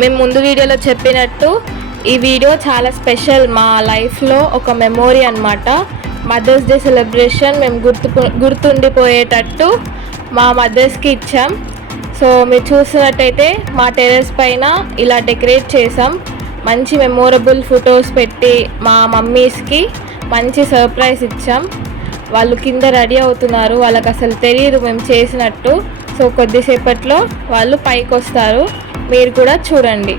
మేము ముందు వీడియోలో చెప్పినట్టు ఈ వీడియో చాలా స్పెషల్, మా లైఫ్లో ఒక మెమోరీ అన్నమాట. మదర్స్ డే సెలబ్రేషన్ మేము గుర్తుండిపోయేటట్టు మా మదర్స్కి ఇచ్చాం. సో మీరు చూస్తున్నట్టయితే మా టెర్రస్ పైన ఇలా డెకరేట్ చేసాం. మంచి మెమొరబుల్ ఫొటోస్ పెట్టి మా మమ్మీస్కి మంచి సర్ప్రైజ్ ఇచ్చాం. వాళ్ళు కింద రెడీ అవుతున్నారు, వాళ్ళకి అసలు తెలియదు మేము చేసినట్టు. సో కొద్దిసేపట్లో వాళ్ళు పైకి వస్తారు, మీరు కూడా చూడండి.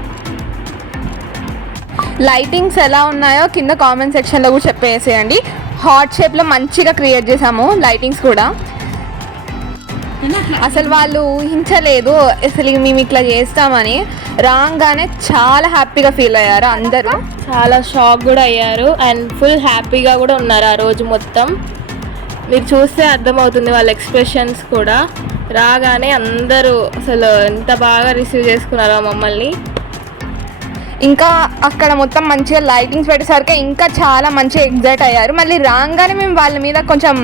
లైటింగ్స్ ఎలా ఉన్నాయో కింద కామెంట్ సెక్షన్లో కూడా చెప్పేసేయండి. హార్ట్ షేప్లో మంచిగా క్రియేట్ చేసాము లైటింగ్స్ కూడా. అసలు వాళ్ళు ఊహించలేదు అసలు మేము ఇట్లా చేస్తామని. రాగానే చాలా హ్యాపీగా ఫీల్ అయ్యారు అందరూ, చాలా షాక్ కూడా అయ్యారు అండ్ ఫుల్ హ్యాపీగా కూడా ఉన్నారు ఆ రోజు మొత్తం. మీరు చూస్తే అర్థమవుతుంది వాళ్ళ ఎక్స్ప్రెషన్స్ కూడా. రాగానే అందరూ అసలు ఎంత బాగా రిసీవ్ చేసుకున్నారో మమ్మల్ని. ఇంకా అక్కడ మొత్తం మంచిగా లైటింగ్స్ పెట్టేసరికి ఇంకా చాలా మంచిగా ఎగ్జైట్ అయ్యారు. మళ్ళీ రాగానే మేము వాళ్ళ మీద కొంచెం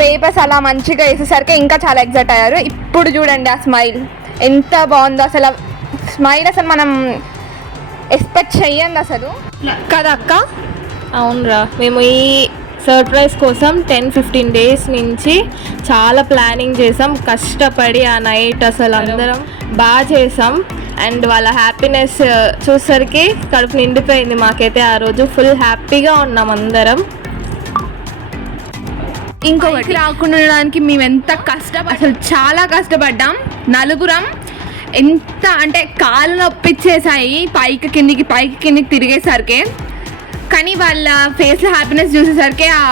పేపర్స్ అలా మంచిగా వేసేసరికి ఇంకా చాలా ఎగ్జైట్ అయ్యారు. ఇప్పుడు చూడండి ఆ స్మైల్ ఎంత బాగుందో. అసలు స్మైల్ అసలు మనం ఎక్స్పెక్ట్ చెయ్యండి అసలు కదా అక్క. అవునరా, మేము ఈ సర్ప్రైజ్ కోసం 10-15 డేస్ నుంచి చాలా ప్లానింగ్ చేసాం, కష్టపడి ఆ నైట్ అసలు అందరం బాగా చేసాం. అండ్ వాళ్ళ హ్యాపీనెస్ చూసరికి కడుపు నిండిపోయింది మాకైతే. ఆ రోజు ఫుల్ హ్యాపీగా ఉన్నాం అందరం. ఇంకొకటి రాకుండా ఉండడానికి మేము ఎంత అసలు చాలా కష్టపడ్డాం నలుగురం. ఎంత అంటే కాళ్ళు నొప్పిచ్చేసాయి పైకి కిందికి తిరిగేసరికి. కానీ వాళ్ళ ఫేస్లో హ్యాపీనెస్ చూసేసరికి ఆ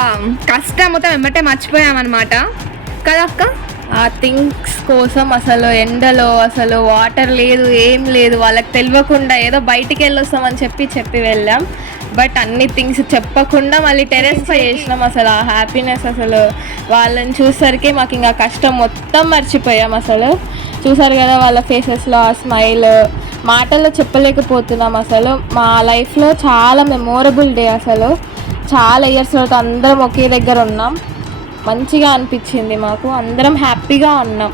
కష్టం మొత్తం వెంబటే మర్చిపోయామన్నమాట కదా అక్క. ఆ థింగ్స్ కోసం అసలు ఎండలో అసలు వాటర్ లేదు, ఏం లేదు, వాళ్ళకి తెలియకుండా ఏదో బయటికి వెళ్ళొస్తామని చెప్పి వెళ్ళాం. బట్ అన్ని థింగ్స్ చెప్పకుండా మళ్ళీ టెర్రస్ పై చేసినాం. అసలు ఆ హ్యాపీనెస్ అసలు వాళ్ళని చూసరికి మాకు ఇంకా కష్టం మొత్తం మర్చిపోయాం. అసలు చూసారు కదా వాళ్ళ ఫేసెస్లో ఆ స్మైల్, మాటల్లో చెప్పలేకపోతున్నాం. అసలు మా లైఫ్లో చాలా మెమొరబుల్ డే. అసలు చాలా ఇయర్స్ తర్వాత అందరం ఒకే దగ్గర ఉన్నాం, మంచిగా అనిపించింది మాకు, అందరం హ్యాపీగా ఉన్నాం.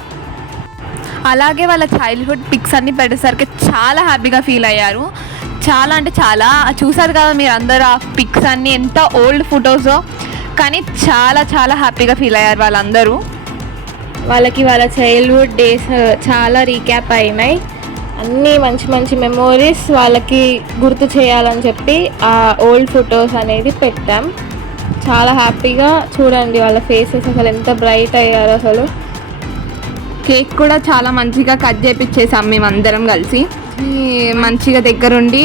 అలాగే వాళ్ళ చైల్డ్హుడ్ పిక్స్ అన్నీ పెట్టేసరికి చాలా హ్యాపీగా ఫీల్ అయ్యారు. చాలా అంటే చాలా చూసారు కదా మీరు అందరూ ఆ పిక్స్ అన్నీ, ఎంత ఓల్డ్ ఫొటోసో, కానీ చాలా చాలా హ్యాపీగా ఫీల్ అయ్యారు వాళ్ళందరూ. వాళ్ళకి వాళ్ళ చైల్డ్హుడ్ డేస్ చాలా రీక్యాప్ అయినాయి. అన్నీ మంచి మంచి మెమోరీస్ వాళ్ళకి గుర్తు చేయాలని చెప్పి ఆ ఓల్డ్ ఫొటోస్ అనేది పెట్టాం. చాలా హ్యాపీగా చూడండి వాళ్ళ ఫేసెస్ అసలు ఎంత బ్రైట్ అయ్యారు. అసలు కేక్ కూడా చాలా మంచిగా కట్ చేపించేసాం మేమందరం కలిసి. మంచిగా దగ్గరుండి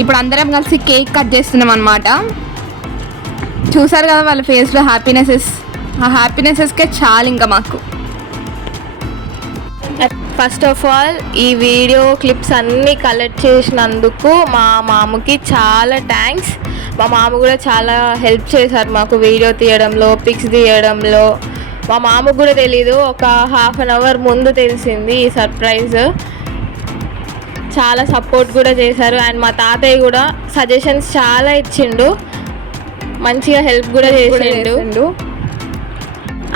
ఇప్పుడు అందరం కలిసి కేక్ కట్ చేస్తున్నాం అన్నమాట. చూసారు కదా వాళ్ళ ఫేస్లో ఆ హ్యాపీనెసెస్కే చాలు ఇంకా మాకు. ఫస్ట్ ఆఫ్ ఆల్ ఈ వీడియో క్లిప్స్ అన్నీ కలెక్ట్ చేసినందుకు మా మామకి చాలా థ్యాంక్స్. మా మామ కూడా చాలా హెల్ప్ చేశారు మాకు వీడియో తీయడంలో, పిక్స్ తీయడంలో. మా మామకు కూడా తెలీదు, ఒక హాఫ్ అన్ అవర్ ముందు తెలిసింది ఈ సర్ప్రైజ్. చాలా సపోర్ట్ కూడా చేశారు. అండ్ మా తాతయ్య కూడా సజెషన్స్ చాలా ఇచ్చిండు, మంచిగా హెల్ప్ కూడా చేసిండు.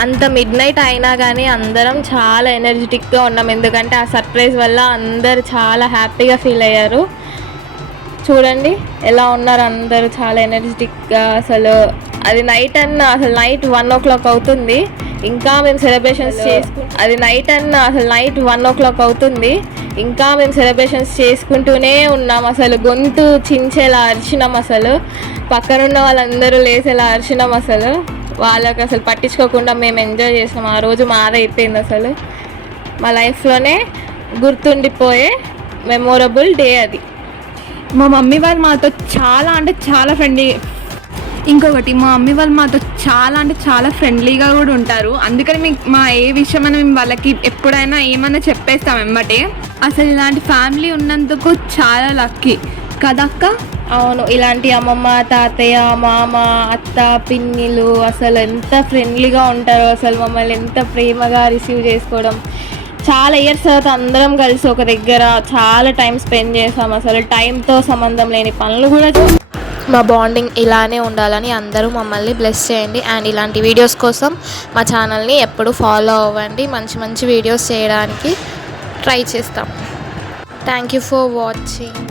అంత మిడ్ నైట్ అయినా కానీ అందరం చాలా ఎనర్జెటిక్గా ఉన్నాం, ఎందుకంటే ఆ సర్ప్రైజ్ వల్ల అందరు చాలా హ్యాపీగా ఫీల్ అయ్యారు. చూడండి ఎలా ఉన్నారు అందరూ, చాలా ఎనర్జెటిక్గా. అసలు అది నైట్ 1 o'clock అవుతుంది, ఇంకా మేము సెలబ్రేషన్స్ నైట్ 1 o'clock అవుతుంది, ఇంకా మేము సెలబ్రేషన్స్ చేసుకుంటూనే ఉన్నాం. అసలు గొంతు చించేలా అరిచినాం, అసలు పక్కనున్న వాళ్ళందరూ లేసేలా అరిచినాం. అసలు వాళ్ళకి అసలు పట్టించుకోకుండా మేము ఎంజాయ్ చేసాం. ఆ రోజు మాదైపోయింది. అసలు మా లైఫ్లోనే గుర్తుండిపోయే మెమొరబుల్ డే అది. మా మమ్మీ వాళ్ళు మాతో చాలా అంటే చాలా ఇంకొకటి మా మమ్మీ వాళ్ళు మాతో చాలా అంటే చాలా ఫ్రెండ్లీగా కూడా ఉంటారు. అందుకని మా ఏ విషయమైనా మేము వాళ్ళకి ఎప్పుడైనా ఏమన్నా చెప్పేస్తాం వెంబటే. అసలు ఇలాంటి ఫ్యామిలీ ఉన్నందుకు చాలా లక్కీ కదక్క. అవును, ఇలాంటి అమ్మమ్మ, తాతయ్య, మామ, అత్త, పిన్నిలు అసలు ఎంత ఫ్రెండ్లీగా ఉంటారో. అసలు మమ్మల్ని ఎంత ప్రేమగా రిసీవ్ చేసుకోవడం. చాలా ఇయర్స్ తర్వాత అందరం కలిసి ఒక దగ్గర చాలా టైం స్పెండ్ చేసాం. అసలు టైంతో సంబంధం లేని పనులు కూడా మా బాండింగ్ ఇలానే ఉండాలని అందరూ మమ్మల్ని బ్లెస్ చేయండి. అండ్ ఇలాంటి వీడియోస్ కోసం మా ఛానల్ని ఎప్పుడు ఫాలో అవ్వండి. మంచి మంచి వీడియోస్ చేయడానికి ట్రై చేస్తాం. Thank you for watching.